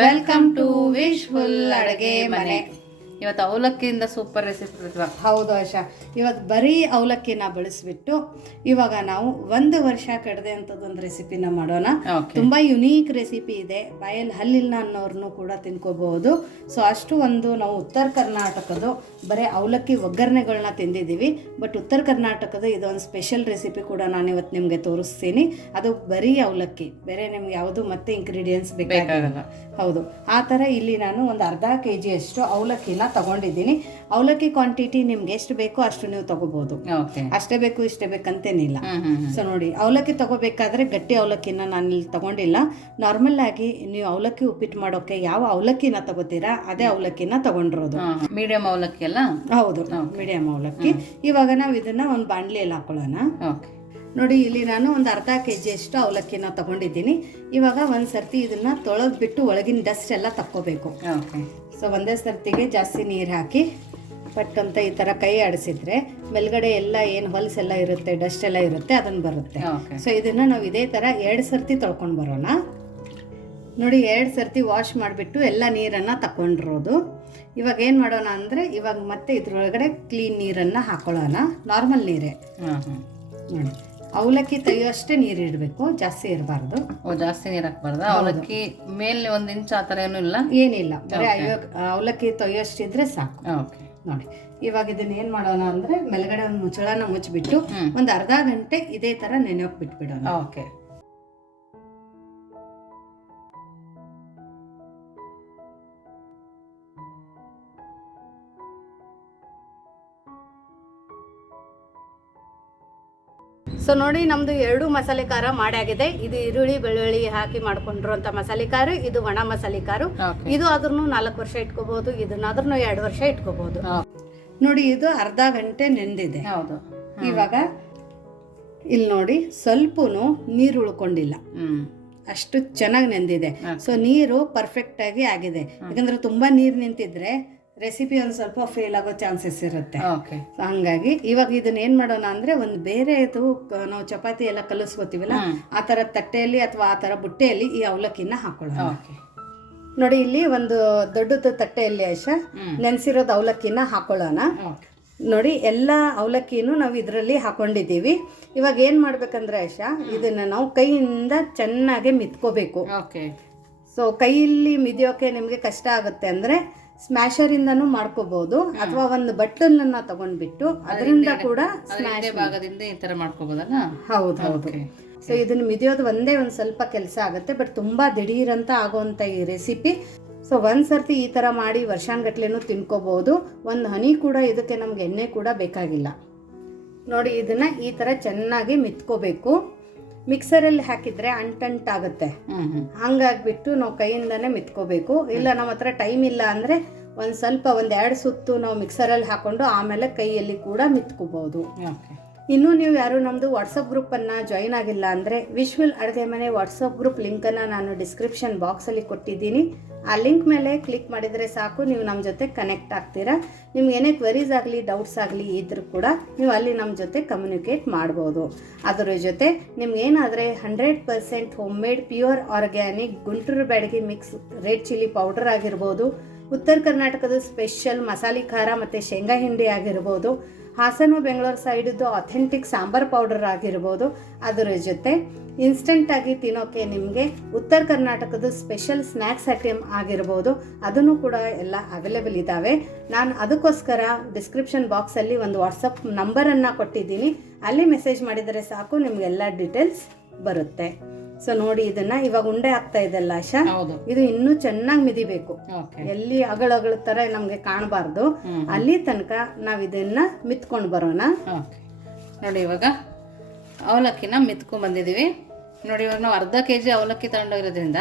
Welcome to wishful ಅಡುಗೆ ಮನೆ. ಇವತ್ತು ಅವಲಕ್ಕಿಯಿಂದ ಸೂಪರ್ ರೆಸಿಪಿ ಪ್ರತಿಭಾ. ಹೌದು ಆಶಾ, ಇವತ್ತು ಬರೀ ಅವಲಕ್ಕಿನ ಬಳಸ್ಬಿಟ್ಟು ಇವಾಗ ನಾವು 1 ವರ್ಷ ಕಡದೆ ಅಂತದೊಂದು ರೆಸಿಪಿನ ಮಾಡೋಣ. ತುಂಬಾ ಯುನೀಕ್ ರೆಸಿಪಿ ಇದೆ, ಬಾಯಲ್ಲಿ ಹಲ್ಲಿಲ್ಲ ಅನ್ನೋರ್ನು ಕೂಡ ತಿನ್ಕೋಬಹುದು. ಸೊ ಅಷ್ಟು ನಾವು ಉತ್ತರ ಕರ್ನಾಟಕದ ಬರೀ ಅವಲಕ್ಕಿ ಒಗ್ಗರಣೆಗಳನ್ನ ತಿಂದಿದ್ದೀವಿ. ಬಟ್ ಉತ್ತರ ಕರ್ನಾಟಕದ ಇದೊಂದು ಸ್ಪೆಷಲ್ ರೆಸಿಪಿ ಕೂಡ ನಾನು ಇವತ್ತು ನಿಮಗೆ ತೋರಿಸ್ತೀನಿ. ಅದು ಬರೀ ಅವಲಕ್ಕಿ, ಬೇರೆ ನಿಮ್ಗೆ ಯಾವುದು ಮತ್ತೆ ಇಂಗ್ರೀಡಿಯೆಂಟ್ಸ್ ಬೇಕಾಗಲ್ಲ. ಹೌದು, ಆ ಥರ ಇಲ್ಲಿ ನಾನು ಒಂದು ಅರ್ಧ kg ಅಷ್ಟು ಅವಲಕ್ಕಿನ ತಗೊಂಡಿದ್ದೀನಿ. ಅವಲಕ್ಕಿ ಕ್ವಾಂಟಿಟಿ ನಿಮ್ಗೆ ಎಷ್ಟು ಬೇಕೋ ಅಷ್ಟು ನೀವು ತಗೋಬಹುದು. ಅಷ್ಟೇ ಬೇಕು ಇಷ್ಟೇ ಬೇಕಂತೇನಿಲ್ಲ. ಸೊ ನೋಡಿ, ಅವಲಕ್ಕಿ ತಗೋಬೇಕಾದ್ರೆ ಗಟ್ಟಿ ಅವಲಕ್ಕಿನ ನಾನು ಇಲ್ಲಿ ತಗೊಂಡಿಲ್ಲ. ನಾರ್ಮಲ್ ಆಗಿ ನೀವು ಅವಲಕ್ಕಿ ಉಪ್ಪಿಟ್ಟು ಮಾಡೋಕೆ ಯಾವ ಅವಲಕ್ಕಿನ ತಗೋತೀರಾ ಅದೇ ಅವಲಕ್ಕಿನ ತಗೊಂಡಿರೋದು. ಮೀಡಿಯಂ ಅವಲಕ್ಕಿ ಅಲ್ಲ? ಹೌದು, ಮೀಡಿಯಂ ಅವಲಕ್ಕಿ. ಇವಾಗ ನಾವು ಇದನ್ನ ಒಂದು ಬಾಣಲಿಯಲ್ಲಿ ಹಾಕೊಳ್ಳೋಣ. ನೋಡಿ, ಇಲ್ಲಿ ನಾನು ಒಂದು ಅರ್ಧ kg ಅಷ್ಟು ಅವಲಕ್ಕಿನ ತಗೊಂಡಿದ್ದೀನಿ. ಇವಾಗ ಒಂದು ಸರ್ತಿ ಇದನ್ನ ತೊಳೆದ್ಬಿಟ್ಟು ಒಳಗಿನ ಡಸ್ಟ್ ಎಲ್ಲ ತಕ್ಕೋಬೇಕು. ಸೊ ಒಂದೇ ಸರ್ತಿಗೆ ಜಾಸ್ತಿ ನೀರು ಹಾಕಿ ಪಟ್ ಅಂತ ಈ ಥರ ಕೈ ಆಡಿಸಿದ್ರೆ ಮೇಲ್ಗಡೆ ಎಲ್ಲ ಏನು ಹೊಲಸೆಲ್ಲ ಇರುತ್ತೆ, ಡಸ್ಟ್ ಎಲ್ಲ ಇರುತ್ತೆ, ಅದನ್ನು ಬರುತ್ತೆ. ಸೊ ಇದನ್ನು ನಾವು ಇದೇ ಥರ 2 ಸರ್ತಿ ತೊಳ್ಕೊಂಡು ಬರೋಣ. ನೋಡಿ, 2 ಸರ್ತಿ ವಾಶ್ ಮಾಡಿಬಿಟ್ಟು ಎಲ್ಲ ನೀರನ್ನು ತಗೊಂಡಿರೋದು. ಇವಾಗ ಏನು ಮಾಡೋಣ ಅಂದರೆ, ಇವಾಗ ಮತ್ತೆ ಇದ್ರೊಳಗಡೆ ಕ್ಲೀನ್ ನೀರನ್ನು ಹಾಕೊಳ್ಳೋಣ. ನಾರ್ಮಲ್ ನೀರೇ ನೋಡಿ. ಅವಲಕ್ಕಿ ತೆಗಿಯೋಷ್ಟೇ ನೀರು ಇಡಬೇಕು, ಜಾಸ್ತಿ ಇರಬಾರ್ದು. ಜಾಸ್ತಿ ನೀರು ಹಾಕ್ಬಾರ್ದು. ಅವಲಕ್ಕಿ ಮೇಲೆ 1 ಇಂಚ್ ಆ ಥರ ಏನಿಲ್ಲ, ಬರೀ ಅವಲಕ್ಕಿ ತೊಯ್ಯೋಷ್ಟಿದ್ರೆ ಸಾಕು. ನೋಡಿ, ಇವಾಗ ಇದನ್ನ ಏನ್ ಮಾಡೋಣ ಅಂದ್ರೆ, ಮೇಲ್ಗಡೆ ಒಂದು ಮುಚ್ಚಳನ ಮುಚ್ಚಿಬಿಟ್ಟು ಒಂದು ಅರ್ಧ ಗಂಟೆ ಇದೇ ತರ ನೆನೆಯೋಕ್ ಬಿಟ್ಬಿಡೋಣ. ಸೊ ನೋಡಿ, ನಮ್ದು 2 ಮಸಾಲೆ ಖಾರ ಮಾಡಾಗಿದೆ. ಇದು ಈರುಳ್ಳಿ ಬೆಳ್ಳುಳ್ಳಿ ಹಾಕಿ ಮಾಡ್ಕೊಂಡಿರುವಂತ ಮಸಾಲೆ ಖಾರ, ಇದು ಒಣ ಮಸಾಲೆ ಖಾರ. ಇದು ಆದ್ರೂ 4 ವರ್ಷ ಇಟ್ಕೋಬಹುದು, ಇದನ್ನಾದ್ರೂ 2 ವರ್ಷ ಇಟ್ಕೋಬಹುದು. ನೋಡಿ, ಇದು ಅರ್ಧ ಗಂಟೆ ನೆಂದಿದೆ. ಇವಾಗ ಇಲ್ಲಿ ನೋಡಿ, ಸ್ವಲ್ಪನು ನೀರು ಉಳ್ಕೊಂಡಿಲ್ಲ, ಅಷ್ಟು ಚೆನ್ನಾಗಿ ನೆಂದಿದೆ. ಸೊ ನೀರು ಪರ್ಫೆಕ್ಟ್ ಆಗಿ ಆಗಿದೆ. ಯಾಕಂದ್ರೆ ತುಂಬಾ ನೀರು ನಿಂತಿದ್ರೆ ರೆಸಿಪಿ ಒಂದು ಸ್ವಲ್ಪ ಫೇಲ್ ಆಗೋ ಚಾನ್ಸಸ್ ಇರುತ್ತೆ. ಹಂಗಾಗಿ ಇವಾಗ ಇದನ್ನ ಏನ್ ಮಾಡೋಣ ಅಂದ್ರೆ, ಒಂದು ಬೇರೆದು ನಾವು ಚಪಾತಿ ಎಲ್ಲ ಕಲಿಸ್ಕೋತೀವಲ್ಲ ಆ ತರ ತಟ್ಟೆಯಲ್ಲಿ ಅಥವಾ ಆ ತರ ಬುಟ್ಟೆಯಲ್ಲಿ ಈ ಅವಲಕ್ಕಿನ ಹಾಕೊಳ್ಳೋಣ. ನೋಡಿ, ಇಲ್ಲಿ ಒಂದು ದೊಡ್ಡದು ತಟ್ಟೆಯಲ್ಲಿ ಆಶಾ ನೆನೆಸಿರೋದು ಅವಲಕ್ಕಿನ ಹಾಕೊಳ್ಳೋಣ. ನೋಡಿ, ಎಲ್ಲ ಅವಲಕ್ಕಿನೂ ನಾವು ಇದರಲ್ಲಿ ಹಾಕೊಂಡಿದ್ದೀವಿ. ಇವಾಗ ಏನ್ ಮಾಡ್ಬೇಕಂದ್ರೆ ಆಶಾ, ಇದನ್ನ ನಾವು ಕೈಯಿಂದ ಚೆನ್ನಾಗಿ ಮಿತ್ಕೋಬೇಕು. ಸೊ ಕೈಯಲ್ಲಿ ಮಿದಿಯೋಕೆ ನಿಮ್ಗೆ ಕಷ್ಟ ಆಗುತ್ತೆ ಅಂದ್ರೆ ಸ್ಮ್ಯಾಶರಿಂದನೂ ಮಾಡ್ಕೋಬಹುದು, ಅಥವಾ ಒಂದು ಬಟ್ಟಲನ್ನ ತಗೊಂಡ್ಬಿಟ್ಟು ಅದರಿಂದ ಕೂಡ ಸ್ಮ್ಯಾಶ್ ಭಾಗದಿಂದ ಈ ತರ ಮಾಡ್ಕೋಬಹುದಲ್ಲ. ಹೌದು. ಸೊ ಇದನ್ನ ಮಿದಿಯೋದು ಒಂದೇ ಒಂದು ಸ್ವಲ್ಪ ಕೆಲಸ ಆಗುತ್ತೆ, ಬಟ್ ತುಂಬಾ ದಿಢೀರಂತ ಆಗುವಂತ ಈ ರೆಸಿಪಿ. ಸೊ ಒಂದ್ ಸರ್ತಿ ಈ ತರ ಮಾಡಿ ವರ್ಷಾನ್ಗಟ್ಲೆನೂ ತಿನ್ಕೋಬಹುದು. ಒಂದು ಹನಿ ಕೂಡ ಇದಕ್ಕೆ ನಮ್ಗೆ ಎಣ್ಣೆ ಕೂಡ ಬೇಕಾಗಿಲ್ಲ. ನೋಡಿ, ಇದನ್ನ ಈ ತರ ಚೆನ್ನಾಗಿ ಮಿತ್ಕೋಬೇಕು. ಮಿಕ್ಸರಲ್ಲಿ ಹಾಕಿದ್ರೆ ಅಂಟಂಟಾಗುತ್ತೆ, ಹಂಗಾಗ್ಬಿಟ್ಟು ನಾವು ಕೈಯಿಂದಾನೆ ಮಿತ್ಕೋಬೇಕು. ಇಲ್ಲ ನಮ್ಮ ಹತ್ರ ಟೈಮ್ ಇಲ್ಲ ಅಂದ್ರೆ ಒಂದು 2 ಸುತ್ತು ನಾವು ಮಿಕ್ಸರಲ್ಲಿ ಹಾಕೊಂಡು ಆಮೇಲೆ ಕೈಯಲ್ಲಿ ಕೂಡ ಮಿತ್ಕೋಬಹುದು. ಇನ್ನು ನೀವು ಯಾರು ನಮ್ದು ವಾಟ್ಸಪ್ ಗ್ರೂಪ್ ಅನ್ನ ಜಾಯಿನ್ ಆಗಿಲ್ಲ ಅಂದ್ರೆ, ವಿಶ್ವಲ್ ಅಡುಗೆ ಮನೆ ವಾಟ್ಸಪ್ ಗ್ರೂಪ್ ಲಿಂಕ್ ಅನ್ನ ನಾನು ಡಿಸ್ಕ್ರಿಪ್ಷನ್ ಬಾಕ್ಸ್ ಅಲ್ಲಿ ಕೊಟ್ಟಿದ್ದೀನಿ. ಆ ಲಿಂಕ್ ಮೇಲೆ ಕ್ಲಿಕ್ ಮಾಡಿದ್ರೆ ಸಾಕು, ನೀವು ನಮ್ಮ ಜೊತೆ ಕನೆಕ್ಟ್ ಆಗ್ತೀರಾ. ನಿಮ್ಗೆ ಏನೇ ಕ್ವೆರೀಸ್ ಆಗಲಿ ಡೌಟ್ಸ್ ಆಗಲಿ ಇದ್ರೂ ಕೂಡ ನೀವು ಅಲ್ಲಿ ನಮ್ಮ ಜೊತೆ ಕಮ್ಯುನಿಕೇಟ್ ಮಾಡ್ಬೋದು. ಅದರ ಜೊತೆ ನಿಮ್ಗೆ ಏನಾದರೆ 100% homemade pure organic Guntur Byadgi mix red chilli powder ಆಗಿರ್ಬೋದು, ಉತ್ತರ ಕರ್ನಾಟಕದ ಸ್ಪೆಷಲ್ ಮಸಾಲೆ ಖಾರ ಮತ್ತು ಶೇಂಗಾ ಹಿಂಡಿ ಆಗಿರ್ಬೋದು, ಹಾಸನ ಬೆಂಗಳೂರು ಸೈಡದ್ದು ಅಥೆಂಟಿಕ್ ಸಾಂಬಾರ್ ಪೌಡರ್ ಆಗಿರ್ಬೋದು, ಅದರ ಜೊತೆ ಇನ್ಸ್ಟೆಂಟಾಗಿ ತಿನ್ನೋಕ್ಕೆ ನಿಮಗೆ ಉತ್ತರ ಕರ್ನಾಟಕದ ಸ್ಪೆಷಲ್ ಸ್ನ್ಯಾಕ್ಸ್ ಐಟಮ್ ಆಗಿರ್ಬೋದು, ಅದನ್ನು ಕೂಡ ಎಲ್ಲ ಅವೈಲೇಬಲ್ ಇದ್ದಾವೆ. ನಾನು ಅದಕ್ಕೋಸ್ಕರ ಡಿಸ್ಕ್ರಿಪ್ಷನ್ ಬಾಕ್ಸಲ್ಲಿ ಒಂದು ವಾಟ್ಸಪ್ ನಂಬರನ್ನು ಕೊಟ್ಟಿದ್ದೀನಿ, ಅಲ್ಲಿ ಮೆಸೇಜ್ ಮಾಡಿದರೆ ಸಾಕು, ನಿಮಗೆಲ್ಲ ಡೀಟೇಲ್ಸ್ ಬರುತ್ತೆ. ಸೊ ನೋಡಿ, ಇದನ್ನ ಇವಾಗ ಉಂಡೆ ಆಗ್ತಾ ಇದೆಲ್ಲ ಆಶಾ, ಇದು ಇನ್ನೂ ಚೆನ್ನಾಗಿ ಮಿದಿಬೇಕು. ಎಲ್ಲಿ ಅಗಳ ತರ ನಮ್ಗೆ ಕಾಣಬಾರ್ದು, ಅಲ್ಲಿ ತನಕ ನಾವ್ ಇದನ್ನ ಮಿತ್ಕೊಂಡು ಬರೋಣ. ನೋಡಿ, ಇವಾಗ ಅವಲಕ್ಕಿನ ಮಿತ್ಕೊಂಡ್ ಬಂದಿದೀವಿ. ನೋಡಿ, ಇವಾಗ ನಾವು ಅರ್ಧ kg ಅವಲಕ್ಕಿ ತಗೊಂಡೋಗಿರೋದ್ರಿಂದ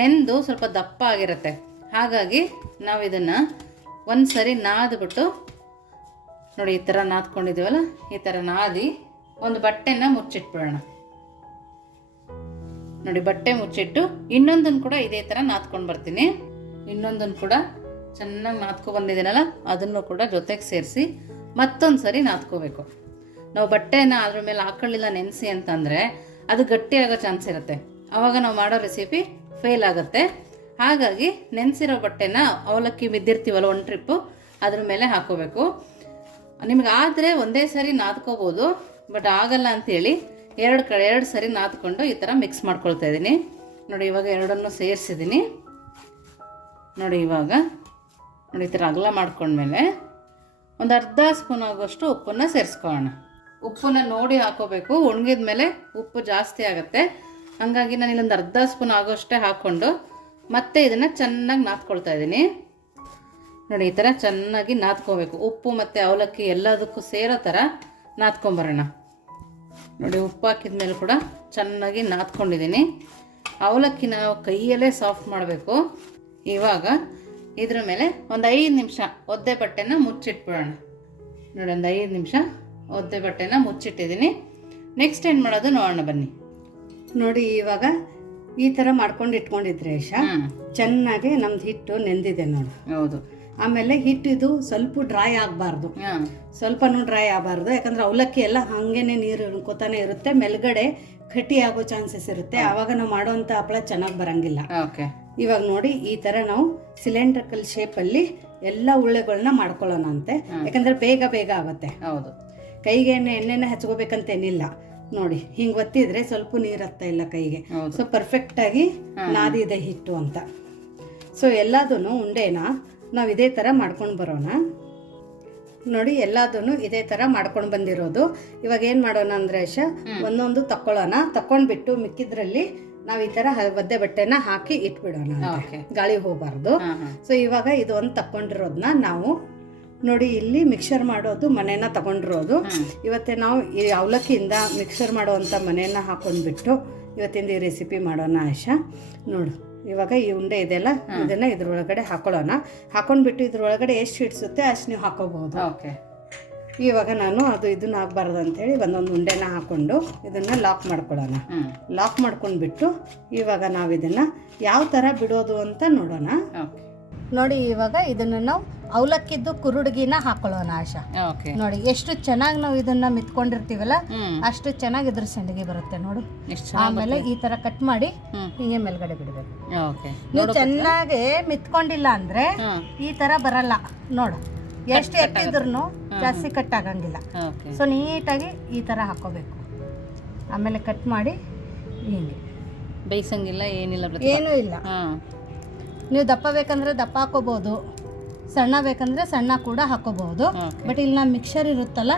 ನೆಂದು ಸ್ವಲ್ಪ ದಪ್ಪ ಆಗಿರುತ್ತೆ. ಹಾಗಾಗಿ ನಾವು ಇದನ್ನ ಒಂದ್ಸರಿ ನಾದ್ಬಿಟ್ಟು, ನೋಡಿ ಈ ತರ ನಾದ್ಕೊಂಡಿದೀವಲ್ಲ, ಈ ತರ ನಾದಿ ಒಂದು ಬಟ್ಟೆನ ಮುಚ್ಚಿಟ್ಬಿಡೋಣ. ನೋಡಿ, ಬಟ್ಟೆ ಮುಚ್ಚಿಟ್ಟು ಇನ್ನೊಂದನ್ನು ಕೂಡ ಇದೇ ಥರ ನಾದ್ಕೊಂಡು ಬರ್ತೀನಿ. ಇನ್ನೊಂದನ್ನು ಕೂಡ ಚೆನ್ನಾಗಿ ನಾದ್ಕೊ ಬಂದಿದ್ದೀನಲ್ಲ, ಅದನ್ನು ಕೂಡ ಜೊತೆಗೆ ಸೇರಿಸಿ ಮತ್ತೊಂದು ಸರಿ ನಾದ್ಕೋಬೇಕು. ನಾವು ಬಟ್ಟೆನ ಅದ್ರ ಮೇಲೆ ಹಾಕೊಳ್ಳಿಲ್ಲ ನೆನೆಸಿ ಅಂತಂದರೆ ಅದು ಗಟ್ಟಿ ಆಗೋ ಚಾನ್ಸ್ ಇರುತ್ತೆ. ಆವಾಗ ನಾವು ಮಾಡೋ ರೆಸಿಪಿ ಫೇಲ್ ಆಗುತ್ತೆ. ಹಾಗಾಗಿ ನೆನೆಸಿರೋ ಬಟ್ಟೆನ ಅವಲಕ್ಕಿ ಬಿದ್ದಿರ್ತೀವಲ್ಲ ಒಂದು ಟ್ರಿಪ್ಪು ಅದ್ರ ಮೇಲೆ ಹಾಕೋಬೇಕು. ನಿಮಗಾದರೆ ಒಂದೇ ಸರಿ ನಾದ್ಕೋಬೋದು, ಬಟ್ ಆಗಲ್ಲ ಅಂಥೇಳಿ ಎರಡು ಸರಿ ನಾದ್ಕೊಂಡು ಈ ಥರ ಮಿಕ್ಸ್ ಮಾಡ್ಕೊಳ್ತಾ ಇದ್ದೀನಿ. ನೋಡಿ ಇವಾಗ ಎರಡನ್ನು ಸೇರಿಸಿದ್ದೀನಿ. ನೋಡಿ ಇವಾಗ ನೋಡಿ ಈ ಥರ ಅಗಲ ಮಾಡ್ಕೊಂಡ್ಮೇಲೆ ಒಂದು ಅರ್ಧ ಸ್ಪೂನ್ ಆಗೋಷ್ಟು ಉಪ್ಪನ್ನು ಸೇರಿಸ್ಕೊಳ್ಳೋಣ. ಉಪ್ಪನ್ನ ನೋಡಿ ಹಾಕೋಬೇಕು, ಒಣಗಿದ ಮೇಲೆ ಉಪ್ಪು ಜಾಸ್ತಿ ಆಗುತ್ತೆ. ಹಾಗಾಗಿ ನಾನು ಇಲ್ಲೊಂದು ಅರ್ಧ ಸ್ಪೂನ್ ಆಗೋಷ್ಟೇ ಹಾಕ್ಕೊಂಡು ಮತ್ತೆ ಇದನ್ನು ಚೆನ್ನಾಗಿ ನಾದ್ಕೊಳ್ತಾ ಇದ್ದೀನಿ. ನೋಡಿ ಈ ಥರ ಚೆನ್ನಾಗಿ ನಾದ್ಕೋಬೇಕು, ಉಪ್ಪು ಮತ್ತು ಅವಲಕ್ಕಿ ಎಲ್ಲದಕ್ಕೂ ಸೇರೋ ಥರ ನಾದ್ಕೊಂಬರೋಣ. ನೋಡಿ ಉಪ್ಪು ಹಾಕಿದ ಮೇಲೆ ಕೂಡ ಚೆನ್ನಾಗಿ ನಾದ್ಕೊಂಡಿದ್ದೀನಿ. ಅವಲಕ್ಕಿ ನಾವು ಕೈಯಲ್ಲೇ ಸಾಫ್ಟ್ ಮಾಡಬೇಕು. ಇವಾಗ ಇದ್ರ ಮೇಲೆ ಒಂದು 5 ನಿಮಿಷ ಒದ್ದೆ ಬಟ್ಟೆನ ಮುಚ್ಚಿಟ್ಬಿಡೋಣ. ನೋಡಿ ಒಂದು 5 ನಿಮಿಷ ಒದ್ದೆ ಬಟ್ಟೆನ ಮುಚ್ಚಿಟ್ಟಿದ್ದೀನಿ. ನೆಕ್ಸ್ಟ್ ಏನು ಮಾಡೋದು ನೋಡೋಣ ಬನ್ನಿ. ನೋಡಿ ಇವಾಗ ಈ ಥರ ಮಾಡ್ಕೊಂಡು ಇಟ್ಕೊಂಡಿದ್ರೆ ಆಶಾ ಚೆನ್ನಾಗಿ ನಮ್ದು ಹಿಟ್ಟು ನೆಂದಿದೆ ನೋಡಿ. ಹೌದು. ಆಮೇಲೆ ಹಿಟ್ಟು ಇದು ಸ್ವಲ್ಪ ಡ್ರೈ ಆಗಬಾರ್ದು, ಸ್ವಲ್ಪನೂ ಡ್ರೈ ಆಗಬಾರ್ದು. ಯಾಕಂದ್ರೆ ಅವಲಕ್ಕಿ ಎಲ್ಲ ಹಾಗೇನೆ ನೀರು ಇಳ್ಕೊತಾನೆ ಇರುತ್ತೆ, ಮೇಲ್ಗಡೆ ಕಟ್ಟಿ ಆಗೋ ಚಾನ್ಸಸ್ ಇರುತ್ತೆ. ಆವಾಗ ನಾವು ಮಾಡೋವಂಥ ಹಪ್ಪಳ ಚೆನ್ನಾಗಿ ಬರಂಗಿಲ್ಲ. ಓಕೆ. ಇವಾಗ ನೋಡಿ ಈ ಥರ ನಾವು ಸಿಲಿಂಡ್ರಿಕಲ್ ಶೇಪಲ್ಲಿ ಎಲ್ಲ ಉಳ್ಳೆಗಳನ್ನ ಮಾಡ್ಕೊಳ್ಳೋಣ ಅಂತೆ. ಯಾಕಂದ್ರೆ ಬೇಗ ಬೇಗ ಆಗುತ್ತೆ. ಹೌದು. ಕೈಗೆ ಎಣ್ಣೆನ ಹಚ್ಕೋಬೇಕಂತೇನಿಲ್ಲ. ನೋಡಿ ಹಿಂಗೆ ಒತ್ತಿದ್ರೆ ಸ್ವಲ್ಪ ನೀರು ಹತ್ತಾ ಇಲ್ಲ ಕೈಗೆ. ಸೊ ಪರ್ಫೆಕ್ಟಾಗಿ ನಾದಿದೆ ಹಿಟ್ಟು ಅಂತ. ಸೊ ಎಲ್ಲದನ್ನು ಉಂಡೆನ ನಾವು ಇದೇ ಥರ ಮಾಡ್ಕೊಂಡು ಬರೋಣ. ನೋಡಿ ಎಲ್ಲದನ್ನು ಇದೇ ಥರ ಮಾಡ್ಕೊಂಡು ಬಂದಿರೋದು. ಇವಾಗ ಏನು ಮಾಡೋಣ ಅಂದರೆ ಆಶಾ ಒಂದೊಂದು ತಕ್ಕೊಳ್ಳೋಣ. ತಕ್ಕೊಂಡ್ಬಿಟ್ಟು ಮಿಕ್ಕಿದ್ರಲ್ಲಿ ನಾವು ಈ ಥರ ಒದ್ದೆ ಬಟ್ಟೆನ ಹಾಕಿ ಇಟ್ಬಿಡೋಣ, ಗಾಳಿ ಹೋಗಬಾರ್ದು. ಸೊ ಇವಾಗ ಇದು ಒಂದು ತಕ್ಕೊಂಡಿರೋದನ್ನ ನಾವು ನೋಡಿ ಇಲ್ಲಿ ಮಿಕ್ಸರ್ ಮಾಡೋದು ಮನೆಯನ್ನ ತಗೊಂಡಿರೋದು. ಇವತ್ತೇ ನಾವು ಈ ಅವಲಕ್ಕಿಯಿಂದ ಮಿಕ್ಸರ್ ಮಾಡುವಂಥ ಮನೆಯನ್ನ ಹಾಕೊಂಡ್ಬಿಟ್ಟು ಇವತ್ತಿಂದ ಈ ರೆಸಿಪಿ ಮಾಡೋಣ ಆಶಾ. ನೋಡು ಇವಾಗ ಈ ಉಂಡೆ ಇದೆಲ್ಲ ಇದನ್ನ ಇದ್ರೊಳಗಡೆ ಹಾಕೊಳ್ಳೋಣ. ಹಾಕೊಂಡ್ಬಿಟ್ಟು ಇದ್ರೊಳಗಡೆ ಎಷ್ಟು ಹಿಡಿಸುತ್ತೆ ಅಷ್ಟು ನೀವು ಹಾಕೋಬಹುದು. ಓಕೆ. ಇವಾಗ ನಾನು ಅದು ಇದನ್ನ ಆಗಬಾರ್ದು ಅಂಥೇಳಿ ಒಂದೊಂದು ಉಂಡೆನ ಹಾಕ್ಕೊಂಡು ಇದನ್ನು ಲಾಕ್ ಮಾಡ್ಕೊಳ್ಳೋಣ. ಲಾಕ್ ಮಾಡ್ಕೊಂಡ್ಬಿಟ್ಟು ಇವಾಗ ನಾವು ಇದನ್ನು ಯಾವ ಥರ ಬಿಡೋದು ಅಂತ ನೋಡೋಣ. ನೋಡಿ ಇವಾಗ ಇದನ್ನು ನಾವು ಅವಲಕ್ಕಿದ್ದು ಕುರುಡ್ಗಿನ ಹಾಕೊಳ್ಳೋಣ ಆಶಾ. ನೋಡಿ ಎಷ್ಟು ಚೆನ್ನಾಗಿ ನಾವು ಇದನ್ನ ಮಿತ್ಕೊಂಡಿರ್ತೀವಲ್ಲ ಅಷ್ಟು ಚೆನ್ನಾಗಿ ಇದ್ರ ಸಂಡಿಗೆ ಬರುತ್ತೆ ನೋಡು. ಆಮೇಲೆ ಈ ತರ ಕಟ್ ಮಾಡಿ ಹಿಂಗೆ ಮೇಲ್ಗಡೆ ಬಿಡಬೇಕು. ನೀವು ಚೆನ್ನಾಗಿ ಮಿತ್ಕೊಂಡಿಲ್ಲ ಅಂದ್ರೆ ಈ ತರ ಬರಲ್ಲ ನೋಡು. ಎಷ್ಟು ಎತ್ತಿದ್ರು ಜಾಸ್ತಿ ಕಟ್ ಆಗಂಗಿಲ್ಲ. ಸೊ ನೀಟಾಗಿ ಈ ತರ ಹಾಕೋಬೇಕು. ಆಮೇಲೆ ಕಟ್ ಮಾಡಿ ಹಿಂಗೆ ಬೇಯಿಸಂಗಿಲ್ಲ, ಏನಿಲ್ಲ, ಏನೂ ಇಲ್ಲ. ನೀವು ದಪ್ಪ ಬೇಕಂದ್ರೆ ದಪ್ಪ ಹಾಕೋಬಹುದು, ಸಣ್ಣ ಬೇಕಂದ್ರೆ ಸಣ್ಣ ಕೂಡ ಹಾಕೋಬಹುದು. ಬಟ್ ಇಲ್ಲಿ ನಾವು ಮಿಕ್ಸರ್ ಇರುತ್ತಲ್ಲ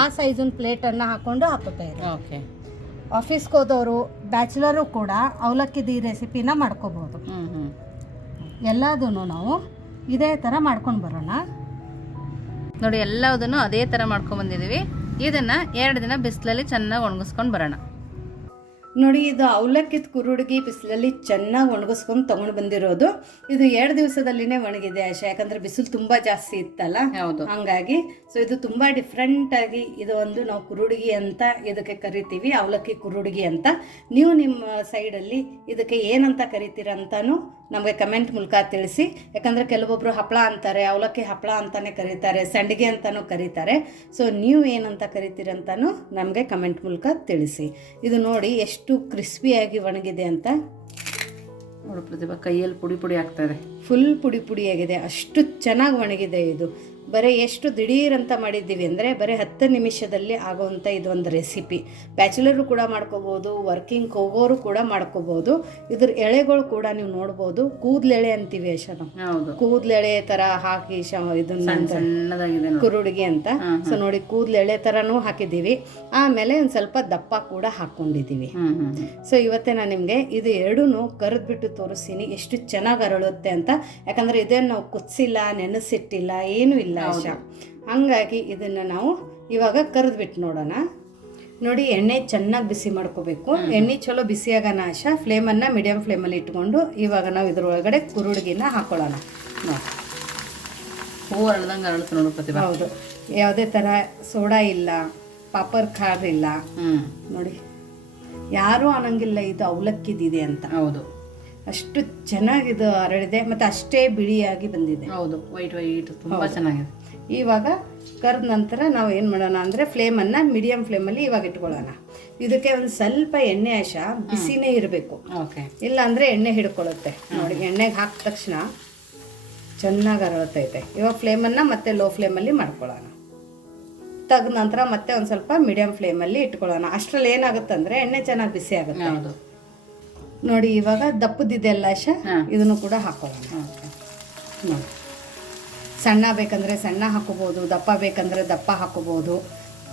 ಆ ಸೈಜಿನ ಪ್ಲೇಟನ್ನು ಹಾಕೊಂಡು ಹಾಕೋತಾ ಇದ್ದೀವಿ. ಆಫೀಸ್ಗೆ ಹೋದವರು ಬ್ಯಾಚುಲರು ಕೂಡ ಅವಲಕ್ಕಿದು ಈ ರೆಸಿಪಿನ ಮಾಡ್ಕೋಬಹುದು. ಎಲ್ಲದೂ ನಾವು ಇದೇ ಥರ ಮಾಡ್ಕೊಂಡು ಬರೋಣ. ನೋಡಿ ಎಲ್ಲದನ್ನು ಅದೇ ಥರ ಮಾಡ್ಕೊಂಡು ಬಂದಿದ್ದೀವಿ. ಇದನ್ನು 2 ದಿನ ಬಿಸಿಲಲ್ಲಿ ಚೆನ್ನಾಗಿ ಒಣಗಿಸ್ಕೊಂಡು ಬರೋಣ. ನೋಡಿ ಇದು ಅವಲಕ್ಕಿದ ಕುರುಡ್ಗಿ ಬಿಸಿಲಲ್ಲಿ ಚೆನ್ನಾಗಿ ಒಣಗಿಸ್ಕೊಂಡು ತೊಗೊಂಡು ಬಂದಿರೋದು. ಇದು 2 ದಿವಸದಲ್ಲಿನೇ ಒಣಗಿದೆ ಆಶಾ. ಯಾಕಂದ್ರೆ ಬಿಸಿಲು ತುಂಬಾ ಜಾಸ್ತಿ ಇತ್ತಲ್ಲ, ಹಂಗಾಗಿ ಸೊ ಇದು ತುಂಬಾ ಡಿಫ್ರೆಂಟ್ ಆಗಿ ಇದು ಒಂದು ನಾವು ಕುರುಡ್ಗಿ ಅಂತ ಇದಕ್ಕೆ ಕರಿತೀವಿ, ಅವಲಕ್ಕಿ ಕುರುಡ್ಗಿ ಅಂತ. ನೀವು ನಿಮ್ಮ ಸೈಡಲ್ಲಿ ಇದಕ್ಕೆ ಏನಂತ ಕರಿತೀರಂತಾನು ನಮಗೆ ಕಮೆಂಟ್ ಮೂಲಕ ತಿಳಿಸಿ. ಯಾಕಂದ್ರೆ ಕೆಲವೊಬ್ರು ಹಪ್ಪಳ ಅಂತಾರೆ, ಅವಲಕ್ಕಿ ಹಪ್ಪಳ ಅಂತಾನೆ ಕರೀತಾರೆ, ಸಂಡಿಗೆ ಅಂತಾನು ಕರೀತಾರೆ. ಸೊ ನೀವು ಏನಂತ ಕರಿತೀರಂತಾನು ನಮಗೆ ಕಮೆಂಟ್ ಮೂಲಕ ತಿಳಿಸಿ. ಇದು ನೋಡಿ ಎಷ್ಟು ಕ್ರಿಸ್ಪಿಯಾಗಿ ಒಣಗಿದೆ ಅಂತ. ನೋಡು ಪ್ರತಿಭಾ, ಕೈಯಲ್ಲಿ ಪುಡಿ ಪುಡಿ ಆಗ್ತದೆ, ಫುಲ್ ಪುಡಿ ಪುಡಿಯಾಗಿದೆ. ಅಷ್ಟು ಚೆನ್ನಾಗಿ ಒಣಗಿದೆ ಇದು. ಬರೀ ಎಷ್ಟು ದಿಢೀರಂತ ಮಾಡಿದ್ದೀವಿ ಅಂದರೆ ಬರೀ 10 ನಿಮಿಷದಲ್ಲಿ ಆಗೋವಂಥ ಇದೊಂದು ರೆಸಿಪಿ. ಬ್ಯಾಚುಲರು ಕೂಡ ಮಾಡ್ಕೋಬೋದು, ವರ್ಕಿಂಗ್ ಹೋಗೋರು ಕೂಡ ಮಾಡ್ಕೋಬೋದು. ಇದ್ರ ಎಳೆಗಳು ಕೂಡ ನೀವು ನೋಡ್ಬೋದು, ಕೂದಲೆಳೆ ಅಂತೀವಿ ಅಶಾ ನಾವು. ಕೂದಲೆಳೆ ಥರ ಹಾಕಿ ಇದನ್ನ ಕುರುಡ್ಗಿ ಅಂತ. ಸೊ ನೋಡಿ ಕೂದಲೆಳೆ ಥರನೂ ಹಾಕಿದ್ದೀವಿ. ಆಮೇಲೆ ಒಂದು ಸ್ವಲ್ಪ ದಪ್ಪ ಕೂಡ ಹಾಕ್ಕೊಂಡಿದ್ದೀವಿ. ಸೊ ಇವತ್ತೇ ನಾನು ನಿಮಗೆ ಇದು ಎರಡೂ ಕರೆದ್ಬಿಟ್ಟು ತೋರಿಸ್ತೀನಿ ಎಷ್ಟು ಚೆನ್ನಾಗಿ ಅರಳುತ್ತೆ ಅಂತ. ಯಾಕಂದರೆ ಇದೇನು ನಾವು ಕುದಿಸಿಲ್ಲ, ನೆನೆಸಿಟ್ಟಿಲ್ಲ, ಏನೂ ಇಲ್ಲ ಆಶಾ. ಹಂಗಾಗಿ ಇದನ್ನು ನಾವು ಇವಾಗ ಕರೆದ್ಬಿಟ್ಟು ನೋಡೋಣ. ನೋಡಿ ಎಣ್ಣೆ ಚೆನ್ನಾಗಿ ಬಿಸಿ ಮಾಡ್ಕೋಬೇಕು. ಎಣ್ಣೆ ಚಲೋ ಬಿಸಿಯಾಗನ ಆಶಾ. ಫ್ಲೇಮನ್ನು ಮೀಡಿಯಮ್ ಫ್ಲೇಮಲ್ಲಿ ಇಟ್ಕೊಂಡು ಇವಾಗ ನಾವು ಇದ್ರೊಳಗಡೆ ಕುರುಡ್ಗಿನ ಹಾಕೊಳ್ಳೋಣ. ನೋಡಿ ಹೂವು ಅರಳ್ದಂಗೆ ಅರಳುತ್ತೆ ನೋಡು ಪ್ರತಿಭಾ. ಹೌದು, ಯಾವುದೇ ಥರ ಸೋಡಾ ಇಲ್ಲ, ಪಾಪರ್ ಖಾರ ಇಲ್ಲ. ನೋಡಿ ಯಾರೂ ಅನ್ನಂಗಿಲ್ಲ ಇದು ಅವಲಕ್ಕಿದಿದೆ ಅಂತ. ಹೌದು, ಅಷ್ಟು ಚೆನ್ನಾಗಿದು ಅರಳಿದೆ ಮತ್ತು ಅಷ್ಟೇ ಬಿಳಿಯಾಗಿ ಬಂದಿದೆ. ಹೌದು, ವೈಟ್ ವೈಟ್ ತುಂಬ ಚೆನ್ನಾಗಿದೆ. ಇವಾಗ ಕರೆದ ನಂತರ ನಾವು ಏನು ಮಾಡೋಣ ಅಂದರೆ ಫ್ಲೇಮನ್ನು ಮೀಡಿಯಮ್ ಫ್ಲೇಮಲ್ಲಿ ಇವಾಗ ಇಟ್ಕೊಳ್ಳೋಣ. ಇದಕ್ಕೆ ಒಂದು ಸ್ವಲ್ಪ ಎಣ್ಣೆ ಅಂಶ ಬಿಸಿನೇ ಇರಬೇಕು, ಓಕೆ. ಇಲ್ಲ ಅಂದರೆ ಎಣ್ಣೆ ಹಿಡ್ಕೊಳ್ಳುತ್ತೆ. ನೋಡಿ, ಎಣ್ಣೆಗೆ ಹಾಕಿದ ತಕ್ಷಣ ಚೆನ್ನಾಗಿ ಅರಳತೈತೆ. ಇವಾಗ ಫ್ಲೇಮನ್ನು ಮತ್ತೆ ಲೋ ಫ್ಲೇಮಲ್ಲಿ ಮಾಡ್ಕೊಳ್ಳೋಣ. ತೆಗೆದ ನಂತರ ಮತ್ತೆ ಒಂದು ಸ್ವಲ್ಪ ಮೀಡಿಯಮ್ ಫ್ಲೇಮಲ್ಲಿ ಇಟ್ಕೊಳ್ಳೋಣ. ಅಷ್ಟರಲ್ಲಿ ಏನಾಗುತ್ತೆ ಅಂದರೆ ಎಣ್ಣೆ ಚೆನ್ನಾಗಿ ಬಿಸಿ ಆಗುತ್ತೆ. ಹೌದು. ನೋಡಿ, ಇವಾಗ ದಪ್ಪದಿದೆಲ್ಲ ಅಂಶ ಇದನ್ನು ಕೂಡ ಹಾಕೊಳ್ಳೋಣ. ಓಕೆ. ನೋಡಿ, ಸಣ್ಣ ಬೇಕಂದರೆ ಸಣ್ಣ ಹಾಕೋಬೋದು, ದಪ್ಪ ಬೇಕಂದರೆ ದಪ್ಪ ಹಾಕೋಬೋದು.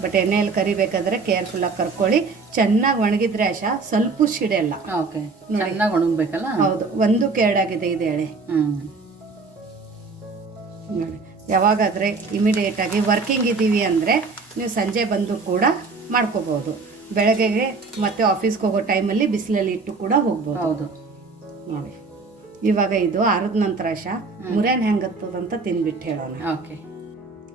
ಬಟ್ ಎಣ್ಣೆಯಲ್ಲಿ ಕರಿಬೇಕಾದ್ರೆ ಕೇರ್ಫುಲ್ಲಾಗಿ ಕರ್ಕೊಳ್ಳಿ. ಚೆನ್ನಾಗಿ ಒಣಗಿದ್ರೆ ಆಶ ಸ್ವಲ್ಪ ಸಿಡೆಲ್ಲ. ಓಕೆ, ಚೆನ್ನಾಗಿ ಒಣಗಬೇಕಲ್ಲ. ಹೌದು, ಒಂದು ಕೆರಡಾಗಿದೆ ಇದು ಎಳೆ. ನೋಡಿ, ಯಾವಾಗಾದರೆ ಇಮಿಡಿಯೇಟಾಗಿ ವರ್ಕಿಂಗ್ ಇದ್ದೀವಿ ಅಂದರೆ ನೀವು ಸಂಜೆ ಬಂದು ಕೂಡ ಮಾಡ್ಕೋಬೋದು. ಬೆಳಗ್ಗೆಗೆ ಮತ್ತೆ ಆಫೀಸ್ಗೆ ಹೋಗೋ ಟೈಮಲ್ಲಿ ಬಿಸಿಲಲ್ಲಿ ಇಟ್ಟು ಕೂಡ ಹೋಗ್ಬೋದು. ಹೌದು. ನೋಡಿ, ಇವಾಗ ಇದು ಆರಿದ ನಂತರ ಮುರ್ಯಾನ್ ಹೆಂಗತ್ತದಂತ ತಿಂದ್ಬಿಟ್ಟು ಹೇಳೋಣ. ಓಕೆ.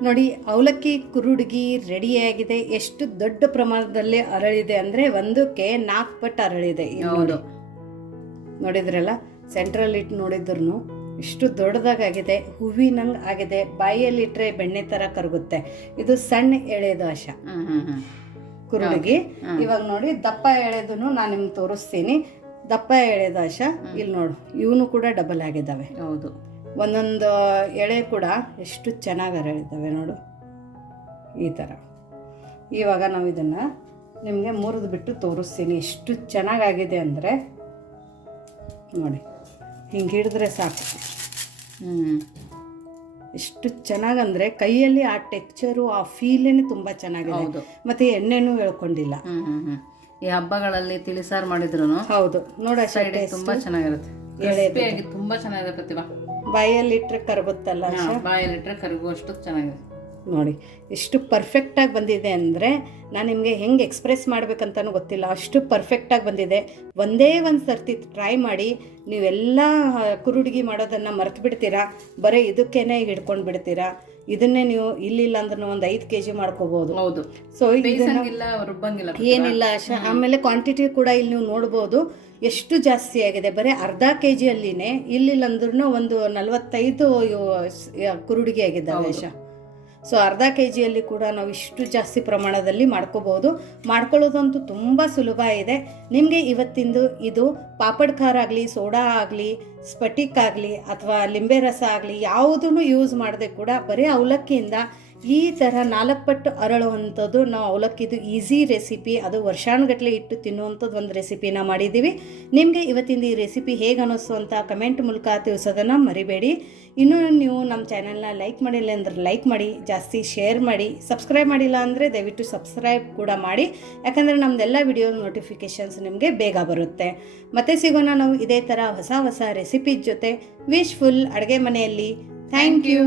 ನೋಡಿ, ಅವಲಕ್ಕಿ ಕುರುಡ್ಗಿ ರೆಡಿಯಾಗಿದೆ. ಎಷ್ಟು ದೊಡ್ಡ ಪ್ರಮಾಣದಲ್ಲಿ ಅರಳಿದೆ ಅಂದರೆ 1ಕ್ಕೆ 4 ಪಟ್ಟು ಅರಳಿದೆ. ಹೌದು, ನೋಡಿದ್ರಲ್ಲ, ಸೆಂಟ್ರಲ್ ಇಟ್ಟು ನೋಡಿದ್ರು ಎಷ್ಟು ದೊಡ್ಡದಾಗಿದೆ, ಹೂವಿನಂಗೆ ಆಗಿದೆ. ಬಾಯಿಯಲ್ಲಿ ಇಟ್ಟರೆ ಬೆಣ್ಣೆ ಥರ ಕರಗುತ್ತೆ. ಇದು ಸಣ್ಣ ಎಳೆದು ಆಶ ಕುರುಡಿಗೆ. ಇವಾಗ ನೋಡಿ, ದಪ್ಪ ಎಳೆದನ್ನು ನಾನು ನಿಮ್ಗೆ ತೋರಿಸ್ತೀನಿ. ದಪ್ಪ ಎಳೆದ ಆಶ ಇಲ್ಲಿ ನೋಡು, ಇವನು ಕೂಡ ಡಬಲ್ ಆಗಿದ್ದಾವೆ. ಹೌದು, ಒಂದೊಂದು ಎಳೆ ಕೂಡ ಎಷ್ಟು ಚೆನ್ನಾಗಿ ಅರಳಿದ್ದಾವೆ ನೋಡು, ಈ ಥರ. ಇವಾಗ ನಾವು ಇದನ್ನು ನಿಮಗೆ ಮುರಿದು ಬಿಟ್ಟು ತೋರಿಸ್ತೀನಿ ಎಷ್ಟು ಚೆನ್ನಾಗಾಗಿದೆ ಅಂದರೆ. ನೋಡಿ, ಹಿಂಗೆ ಹಿಡಿದ್ರೆ ಸಾಕು. ಎಷ್ಟು ಚೆನ್ನಾಗಂದರೆ ಕೈಯಲ್ಲಿ ಆ ಟೆಕ್ಸ್ಚರು, ಆ ಫೀಲೇನೆ ತುಂಬ ಚೆನ್ನಾಗಿದೆ. ಮತ್ತು ಎಣ್ಣೆನೂ ಎಳ್ಕೊಂಡಿಲ್ಲ. ಈ ಹಬ್ಬಗಳಲ್ಲಿ ತಿಳಿಸಾರು ಮಾಡಿದ್ರು ಹೌದು, ನೋಡ ಸೈಡ್ ತುಂಬಾ ಚೆನ್ನಾಗಿರುತ್ತೆ. ತುಂಬಾ ಚೆನ್ನಾಗಿದೆ ಪ್ರತಿಭಾ. ಬಾಯಲ್ಲಿ ಇಟ್ಟರೆ ಕರಗುತ್ತಲ್ಲ, ಬಾಯಲ್ಲಿ ಇಟ್ಟರೆ ಕರಗುವಷ್ಟು ಚೆನ್ನಾಗಿದೆ. ನೋಡಿ, ಎಷ್ಟು ಪರ್ಫೆಕ್ಟಾಗಿ ಬಂದಿದೆ ಅಂದರೆ ನಾನು ನಿಮಗೆ ಹೆಂಗೆ ಎಕ್ಸ್ಪ್ರೆಸ್ ಮಾಡಬೇಕಂತನೂ ಗೊತ್ತಿಲ್ಲ, ಅಷ್ಟು ಪರ್ಫೆಕ್ಟಾಗಿ ಬಂದಿದೆ. ಒಂದೇ ಒಂದು ಸರ್ತಿ ಟ್ರೈ ಮಾಡಿ, ನೀವೆಲ್ಲ ಕುರುಡ್ಗಿ ಮಾಡೋದನ್ನು ಮರ್ತು ಬಿಡ್ತೀರಾ. ಬರೀ ಇದಕ್ಕೇನೆ ಹಿಡ್ಕೊಂಡು ಬಿಡ್ತೀರಾ. ಇದನ್ನೇ ನೀವು ಇಲ್ಲಿಲ್ಲ ಅಂದ್ರೆ ಒಂದು 5 kg ಮಾಡ್ಕೋಬಹುದು. ಹೌದು. ಸೊ ರುಬ್ಬಂಗಿಲ್ಲ, ಏನಿಲ್ಲ. ಆಮೇಲೆ ಕ್ವಾಂಟಿಟಿ ಕೂಡ ಇಲ್ಲಿ ನೀವು ನೋಡ್ಬೋದು ಎಷ್ಟು ಜಾಸ್ತಿ ಆಗಿದೆ. ಬರೀ ಅರ್ಧ kgಯಲ್ಲಿನೇ ಇಲ್ಲಿಲ್ಲ ಅಂದ್ರೂ ಒಂದು 45 ಕುರುಡಿಗೆ ಆಗಿದ್ದಾವೆ ಆಶಾ. ಸೊ ಅರ್ಧ kgಯಲ್ಲಿ ಕೂಡ ನಾವು ಇಷ್ಟು ಜಾಸ್ತಿ ಪ್ರಮಾಣದಲ್ಲಿ ಮಾಡ್ಕೋಬೋದು. ಮಾಡ್ಕೊಳ್ಳೋದಂತೂ ತುಂಬ ಸುಲಭ ಇದೆ. ನಿಮಗೆ ಇವತ್ತಿಂದು ಇದು ಪಾಪಡ್ ಖಾರ ಆಗಲಿ, ಸೋಡಾ ಆಗಲಿ, ಸ್ಫಟಿಕ್ ಆಗಲಿ ಅಥವಾ ಲಿಂಬೆ ರಸ ಆಗಲಿ ಯಾವುದೂ ಯೂಸ್ ಮಾಡದೆ ಕೂಡ ಬರೀ ಅವಲಕ್ಕಿಯಿಂದ ಈ ಥರ 4 ಪಟ್ಟು ಅರಳುವಂಥದ್ದು ನಾವು ಅವಲಕ್ಕಿದು ಈಸಿ ರೆಸಿಪಿ, ಅದು ವರ್ಷಾನುಗಟ್ಟಲೆ ಇಟ್ಟು ತಿನ್ನುವಂಥದ್ದು ಒಂದು ರೆಸಿಪಿನ ಮಾಡಿದ್ದೀವಿ. ನಿಮಗೆ ಇವತ್ತಿಂದ ಈ ರೆಸಿಪಿ ಹೇಗೆ ಅನ್ನಿಸ್ತು ಅಂತ ಕಮೆಂಟ್ ಮೂಲಕ ತಿಳಿಸೋದನ್ನು ಮರಿಬೇಡಿ. ಇನ್ನೂ ನೀವು ನಮ್ಮ ಚಾನಲ್ನ ಲೈಕ್ ಮಾಡಿಲ್ಲ ಅಂದರೆ ಲೈಕ್ ಮಾಡಿ, ಜಾಸ್ತಿ ಶೇರ್ ಮಾಡಿ. ಸಬ್ಸ್ಕ್ರೈಬ್ ಮಾಡಿಲ್ಲ ಅಂದರೆ ದಯವಿಟ್ಟು ಸಬ್ಸ್ಕ್ರೈಬ್ ಕೂಡ ಮಾಡಿ, ಯಾಕಂದರೆ ನಮ್ಮದೆಲ್ಲ ವಿಡಿಯೋ ನೋಟಿಫಿಕೇಷನ್ಸ್ ನಿಮಗೆ ಬೇಗ ಬರುತ್ತೆ. ಮತ್ತೆ ಸಿಗೋಣ ನಾವು ಇದೇ ಥರ ಹೊಸ ಹೊಸ ರೆಸಿಪಿ ಜೊತೆ. ವಿಶ್ಫುಲ್ ಅಡುಗೆ ಮನೆಯಲ್ಲಿ. Thank you.